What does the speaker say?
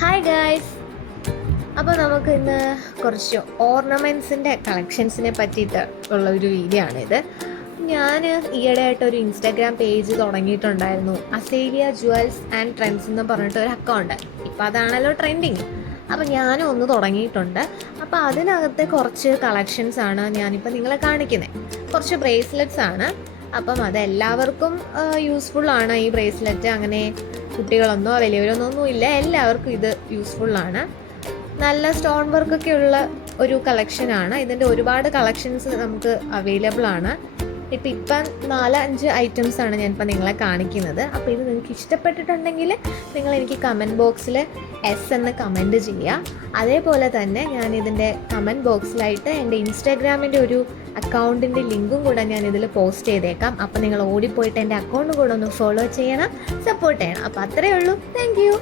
Hi guys. അപ്പോൾ നമുക്ക് ഇന്ന് കുറച്ച് ഓർണമെൻറ്റ്സിൻ്റെ കളക്ഷൻസിനെ പറ്റിയിട്ട് ഉള്ള ഒരു വീഡിയോ ആണിത്. ഞാൻ ഈയിടെയായിട്ട് ഒരു ഇൻസ്റ്റാഗ്രാം പേജ് തുടങ്ങിയിട്ടുണ്ടായിരുന്നു, അസേലിയ ജുവൽസ് ആൻഡ് ട്രെൻഡ്സ് എന്ന് പറഞ്ഞിട്ട് ഒരു അക്കൗണ്ട്. ഇപ്പോൾ അതാണല്ലോ ട്രെൻഡിങ്. അപ്പോൾ ഞാനും ഒന്ന് തുടങ്ങിയിട്ടുണ്ട്. അപ്പോൾ അതിനകത്തെ കുറച്ച് കളക്ഷൻസ് ആണ് ഞാനിപ്പോൾ നിങ്ങളെ കാണിക്കുന്നത്. കുറച്ച് ബ്രേസ്ലെറ്റ്സ് ആണ്. അപ്പം അതെല്ലാവർക്കും യൂസ്ഫുള്ളാണ്. ഈ ബ്രേസ്ലെറ്റ് അങ്ങനെ കുട്ടികളൊന്നോ വലിയവരൊന്നും ഇല്ല, എല്ലാവർക്കും ഇത് യൂസ്ഫുള്ളാണ്. നല്ല സ്റ്റോൺ വർക്കൊക്കെ ഉള്ള ഒരു കളക്ഷനാണ്. ഇതിൻ്റെ ഒരുപാട് കളക്ഷൻസ് നമുക്ക് അവൈലബിൾ ആണ്. ഇപ്പം 4-5 ഐറ്റംസ് ആണ് ഞാനിപ്പോൾ നിങ്ങളെ കാണിക്കുന്നത്. അപ്പോൾ ഇത് നിങ്ങൾക്ക് ഇഷ്ടപ്പെട്ടിട്ടുണ്ടെങ്കിൽ നിങ്ങൾ എനിക്ക് കമൻറ്റ് ബോക്സിൽ എസ് എന്ന് കമൻറ്റ് ചെയ്യുക. അതേപോലെ തന്നെ ഞാൻ ഇതിൻ്റെ കമൻറ്റ് ബോക്സിലായിട്ട് എൻ്റെ ഇൻസ്റ്റാഗ്രാമിൻ്റെ ഒരു അക്കൗണ്ടിൻ്റെ ലിങ്കും കൂടെ ഞാൻ ഇതിൽ പോസ്റ്റ് ചെയ്തേക്കാം. അപ്പോൾ നിങ്ങൾ ഓടിപ്പോയിട്ട് എൻ്റെ അക്കൗണ്ട് കൂടെ ഒന്ന് ഫോളോ ചെയ്യണം, സപ്പോർട്ട് ചെയ്യണം. അപ്പോൾ അത്രയേ ഉള്ളൂ. Thank you.